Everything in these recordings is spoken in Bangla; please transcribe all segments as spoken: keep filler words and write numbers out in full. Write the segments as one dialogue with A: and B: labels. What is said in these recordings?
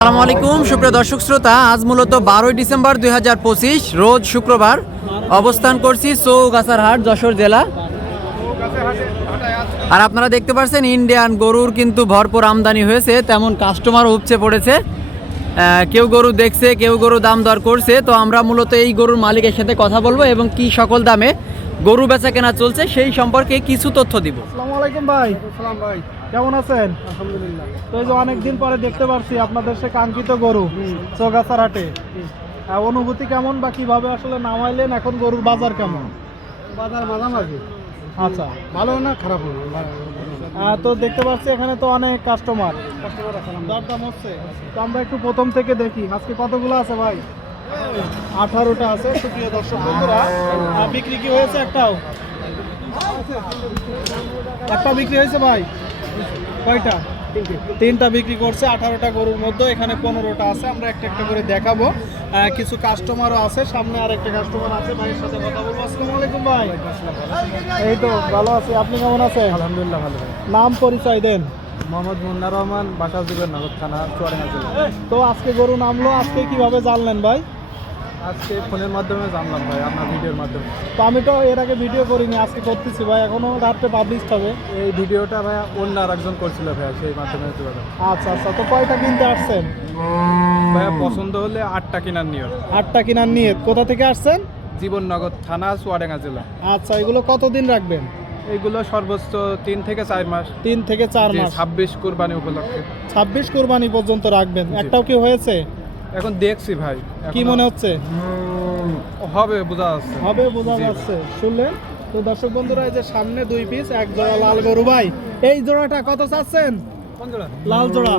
A: আসসালামু আলাইকুম সুপ্রিয় দর্শক শ্রোতা, আজ মূলত বারোই ডিসেম্বর দুই হাজার পঁচিশ রোজ শুক্রবার অবস্থান করছি চৌগাছার হাট, যশোর জেলা। আর আপনারা দেখতে পাচ্ছেন ইন্ডিয়ান গরুর কিন্তু ভরপুর আমদানি হয়েছে, তেমন কাস্টমারও উপচে পড়েছে। কেউ গরু দেখছে, কেউ গরু দাম দর করছে। তো আমরা মূলত এই গরুর মালিকের সাথে কথা বলবো এবং কি সকল দামে গরু বেচা কেনা চলছে সেই সম্পর্কে কিছু তথ্য দিব।
B: আসসালামু আলাইকুম ভাই।
C: আসসালাম ভাই,
B: কেমন আছেন?
C: আলহামদুলিল্লাহ।
B: তো এই যে অনেকদিন পরে দেখতে পারছি আপনাদের সে কাঙ্ক্ষিত গরু চৌগাছার হাটে। আহ, অনুভূতি কেমন বা কিভাবে আসলে নামাইলেন? এখন গরুর বাজার কেমন?
C: বাজার মাঝামাঝি,
B: আচ্ছা,
C: ভালো না খারাপ না।
B: আহ, তো দেখতে পাচ্ছি এখানে তো অনেক কাস্টমার,
C: কাস্টমার আছে না?
B: দরদাম হচ্ছে। তো আমরা একটু প্রথম থেকে দেখি আজকে কতগুলো আছে ভাই। আঠারোটা আছে সুপ্রিয় দর্শক বন্ধুরা। আহ, বিক্রি কি হয়েছে? একটাও একটা বিক্রি হয়েছে ভাই? কয়টা? তিনটা বিক্রি করছে। আঠারোটা গরুর মধ্যে এখানে পনেরোটা আছে। আমরা একটা একটা করে দেখাবো। আহ, কিছু কাস্টমারও আছে, সামনে আর একটা কাস্টমার আছে, ভাইয়ের সাথে কথা বলবো। আসসালামু আলাইকুম ভাই। এই তো ভালো আছি, আপনি কেমন আছেন?
C: আলহামদুলিল্লাহ ভালো ভাই।
B: নাম পরিচয় দেন।
C: মোহাম্মদ মুন্না রহমান, বাসা যুগের নগর থানা, চুয়াডাঙ্গা জেলা।
B: তো আজকে গরু নামলো, আজকে কিভাবে জানলেন ভাই?
C: আজকে ফোনের মাধ্যমে জানলাম ভাই, আপনার ভিডিওর মাধ্যমে।
B: তো আমি তো এর আগে ভিডিও করিনি, আজকে করতেছি ভাই, এখনো রাত্রে পাবলিশ হবে।
C: এই ভিডিওটা ভাই অন্য আর একজন করছিল ভাই, সেই মাধ্যমে যোগাযোগ।
B: আচ্ছা আচ্ছা, তো কয়টা কিনতে আসছেন?
C: ভাইয়া পছন্দ হলে আটটা কেনার নিয়ত।
B: আটটা কিনার নিয়ে কোথা থেকে আসছেন?
C: জীবননগর থানা, চুয়াডাঙ্গা জেলা।
B: আচ্ছা, এগুলো কতদিন রাখবেন?
C: এইগুলো সর্বোচ্চ তিন থেকে চার মাস।
B: তিন থেকে চার মাস।
C: ছাব্বিশ কুরবানি উপলক্ষে।
B: ছাব্বিশ কোরবানি পর্যন্ত রাখবেন। একটাও কি হয়েছে?
C: এখন দেখছি ভাই,
B: কি
C: এখনো
B: মনে হচ্ছে?
C: হবে, বোঝা যাচ্ছে।
B: হবে, বোঝা
C: জি।
B: যাচ্ছে। শুনলেন তো দর্শক বন্ধুরা, এই যে সামনে দুই পিস, এক জোড়া লাল গরু ভাই। এই জোড়াটা কত চাচ্ছেন? লাল জোড়া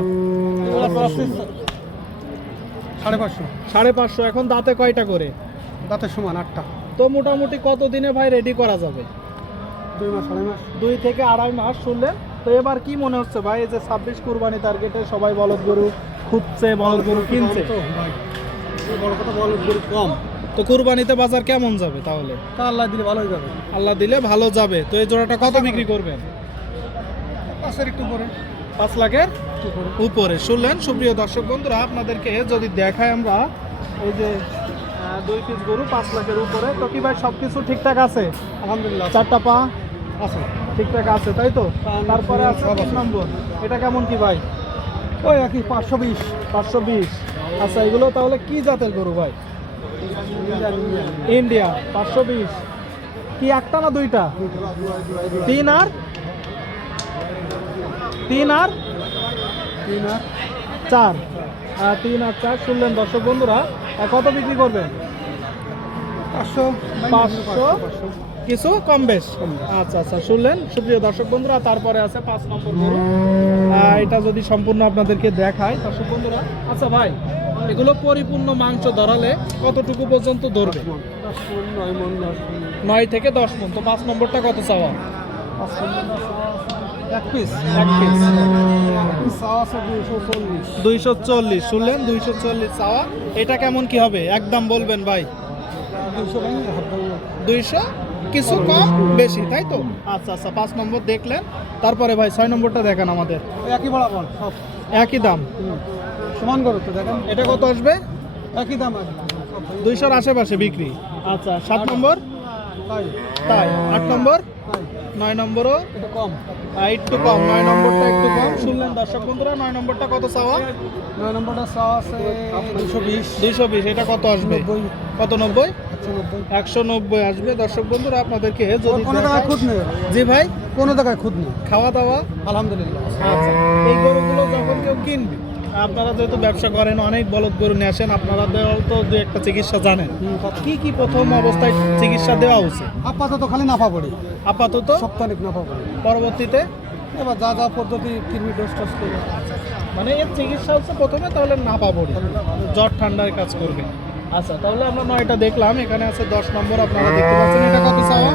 C: সাড়ে পাঁচশো।
B: সাড়ে পাঁচশো। এখন দাঁতে কয়টা করে?
C: দাঁতের সমান আটটা।
B: তো মোটামুটি কত দিনে ভাই রেডি করা যাবে?
C: দুই মাস আড়াই মাস।
B: দুই থেকে আড়াই মাস। শুনলেন তো, এবার কি মনে হচ্ছে ভাই, এই যে ছাব্বিশ কুরবানি টার্গেটে সবাই বলদ গরু খুঁজছে, বলদ গরু কিনছে,
C: বড় কথা, বলদ গরু কম।
B: তো কুরবানিতে বাজার কেমন যাবে তাহলে?
C: তা আল্লাহ দিলে ভালোই যাবে।
B: আল্লাহ দিলে ভালো যাবে। তো এই জোড়াটা কত বিক্রি করবেন?
C: পাঁচের একটু পরে।
B: পাঁচ লাখের উপরে। শুনলেন সুপ্রিয় দর্শক বন্ধুরা, আপনাদেরকে যদি দেখায় আমরা, এই যে আহ, দুই পিস গরু পাঁচ লাখের উপরে। তো কি ভাই সব কিছু ঠিকঠাক আছে?
C: আলহামদুলিল্লাহ
B: চারটা পা
C: আছে।
B: ঠিকঠাক আছে, তাই তো? তারপরে আছে তিন নম্বর, এটা কেমন কি ভাই?
C: ওই একই পাঁচশো বিশ।
B: পাঁচশো বিশ। আচ্ছা, এগুলো তাহলে কি জাতের গরু ভাই? ইন্ডিয়া। পাঁচশো বিশ কি একটা না দুইটা? তিন আর তিন আর
C: তিন আর
B: চার। আহ, তিন আর চার। শুনলেন দর্শক বন্ধুরা, আহ, কত বিক্রি করবেন?
C: পাঁচশো।
B: পাঁচশো কিছু কম বেশ। আচ্ছা আচ্ছা, শুনলেন সুপ্রিয় দর্শক বন্ধুরা। তারপরে আছে পাঁচ নম্বর গরু। আহ, এটা যদি সম্পূর্ণ আপনাদেরকে দেখায় দর্শক বন্ধুরা। আচ্ছা ভাই, এগুলো পরিপূর্ণ মাংস ধরালে কতটুকু পর্যন্ত ধরবে?
C: দশ মণ, নয় মণ, দশ মণ।
B: নয় থেকে দশ মণ। তো পাঁচ নম্বরটা কত চাওয়া?
C: পাঁচ মণ, এক পিস।
B: এক পিস
C: চাওয়া আছে দুইশো চল্লিশ।
B: দুইশো চল্লিশ। শুনলেন, দুইশো চল্লিশ চাওয়া। এটা কেমন কি হবে একদম বলবেন ভাই?
C: দুইশো
B: দুইশো কিছু কম বেশি, তাই তো? আচ্ছা আচ্ছা, পাঁচ নম্বর দেখলেন। তারপরে ভাই ছয় নম্বরটা দেখান আমাদের।
C: একই বরাবর সব
B: একই দাম।
C: সমান করো তো, দেখেন
B: এটা কত আসবে?
C: একই দাম আছে।
B: দুইশোর আশেপাশে বিক্রি। আচ্ছা, সাত নম্বর
C: তাই
B: তাই। আট নম্বর,
C: তাই
B: নয় নম্বরও
C: এটা কম।
B: আহ, একটু কম। নয় নম্বরটা একটু কম। শুনলেন দর্শক বন্ধুরা, নয় নম্বরটা কত চাওয়া?
C: নয় নম্বরটা চাওয়া আছে দুশো বিশ।
B: দুইশো বিশ। এটা কত আসবে?
C: নব্বই।
B: কত? নব্বই।
C: একশো নব্বই।
B: একশো নব্বই আসবে। দর্শক বন্ধুরা, আপনাদেরকে যদি
C: কোনো টাকায় খুদ নেই,
B: জি ভাই,
C: কোনো টাকায় খুদ নেই।
B: খাওয়া দাওয়া।
C: আলহামদুলিল্লাহ।
B: আচ্ছা, এই গরুগুলো যখন কেউ কিনবে, আপনারা যেহেতু ব্যবসা করেন, অনেক বলদ গরু নিয়ে আসেন, আপনারা তো দু একটা চিকিৎসা জানেন। কি কি প্রথম অবস্থায় চিকিৎসা দেওয়া উচিত?
C: আপাতত খালি নাফা পড়ি,
B: আপাতত।
C: সপ্তাহিক নাফা পড়ি।
B: পরবর্তীতে
C: এবার যা যা পদ্ধতি কৃমি ডোজ টোজ করে।
B: মানে এর চিকিৎসা হচ্ছে প্রথমে তাহলে না পাবো, জ্বর ঠান্ডার কাজ করবে। আচ্ছা, তাহলে আমরা নয়টা দেখলাম। এখানে আছে দশ নম্বর, আপনারা দেখতে পাচ্ছেন। এটা কত চাওয়া?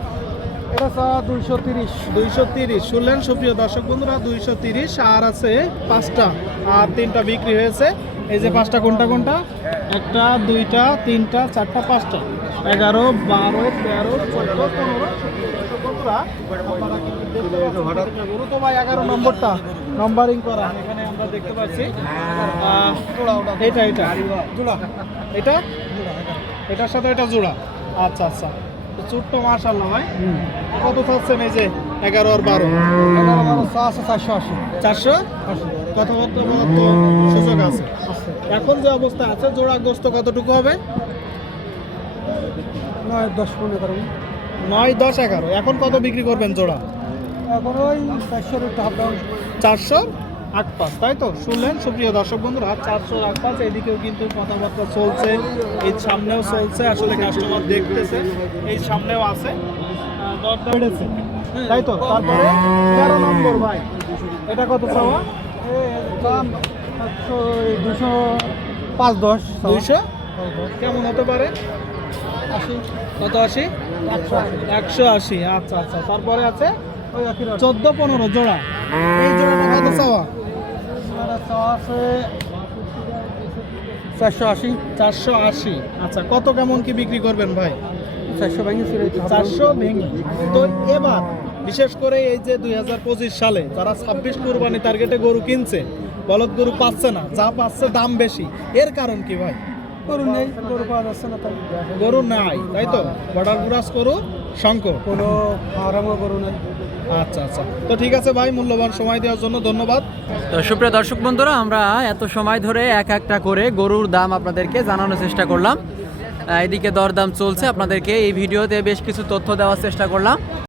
C: এটা চা দুইশো তিরিশ।
B: দুইশো তিরিশ। শুনলেন সুপ্রিয় দর্শক বন্ধুরা, দুইশো তিরিশ। আর আছে পাঁচটা, আর তিনটা বিক্রি হয়েছে। এই যে পাঁচটা কোনটা কোনটা? একটা, দুইটা, তিনটা, চারটা, পাঁচটা, এগারো, বারো, তেরো, চোদ্দ, পনেরো। বন্ধুরা, আপনারা কিন্তু দেখতে পাচ্ছেন গরু তো ভাই এগারো নম্বরটা নাম্বারিং করা। এখানে আমরা আমরা দেখতে পাচ্ছি আহ, এটা এটা জোড়া এটা এটার সাথে এটা জোড়া আচ্ছা আচ্ছা তো ছোট্ট মাশাআল্লাহ ভাই কত চাচ্ছেন এই যে এগারো আর বারো
C: চারশো আশি
B: চারশো কথাবার্তা বলার তো সুযোগ আছে এখন যে অবস্থা আছে জোড়া গোস্ত কতটুকু হবে
C: নয় দশ পনেরো
B: নয় দশ এগারো এখন কত বিক্রি করবেন জোড়া
C: এখন ওই চারশোর একটু হাফ ডাউন
B: চারশো আট পাঁচ তাই তো শুনলেন সুপ্রিয় দর্শক বন্ধুরা চারশো আট পাঁচ এদিকেও কিন্তু কথাবার্তা চলছে এই সামনেও চলছে আসলে কাস্টমার দেখতেছে এই সামনেও আছে আহ, দরদাম বেড়েছে তাই তো তারপরে তেরো নম্বর ভাই এটা কত চাওয়া
C: দাম একশো দুশো পাঁচ দশ
B: দুইশো কেমন হতে পারে
C: আশি
B: কত আশি
C: একশো আশি
B: একশো আশি আচ্ছা আচ্ছা তারপরে আছে
C: ওই একই রকম
B: চোদ্দ পনেরো জোড়া এই জোড়াটা কত চাওয়া
C: আছে চারশো আশি
B: চারশো আশি আচ্ছা কত কেমন কি বিক্রি করবেন ভাই
C: চারশো ভেঙে
B: চারশো ভেঙে তো এবার বিশেষ করে এই যে দুই হাজার পঁচিশ সালে যারা ছাব্বিশ কুরবানি টার্গেটে গরু কিনছে বলদ গরু পাচ্ছে না যা পাচ্ছে দাম বেশি এর কারণ কি ভাই
C: গরু নেই গরু পাওয়া যাচ্ছে না তাই
B: গরু নাই তাই তো বর্ডার ক্রস গরু সংকট
C: কোনো ফার্মও গরু নেই
A: আচ্ছা আচ্ছা তো ঠিক আছে ভাই, মূল্যবান সময় দেওয়ার জন্য ধন্যবাদ।
D: তো সুপ্রিয় দর্শক বন্ধুরা, আমরা এত সময় ধরে এক একটা করে গরুর দাম আপনাদেরকে জানানোর চেষ্টা করলাম। এদিকে দরদাম চলছে, আপনাদেরকে এই ভিডিওতে বেশ কিছু তথ্য দেওয়ার চেষ্টা করলাম।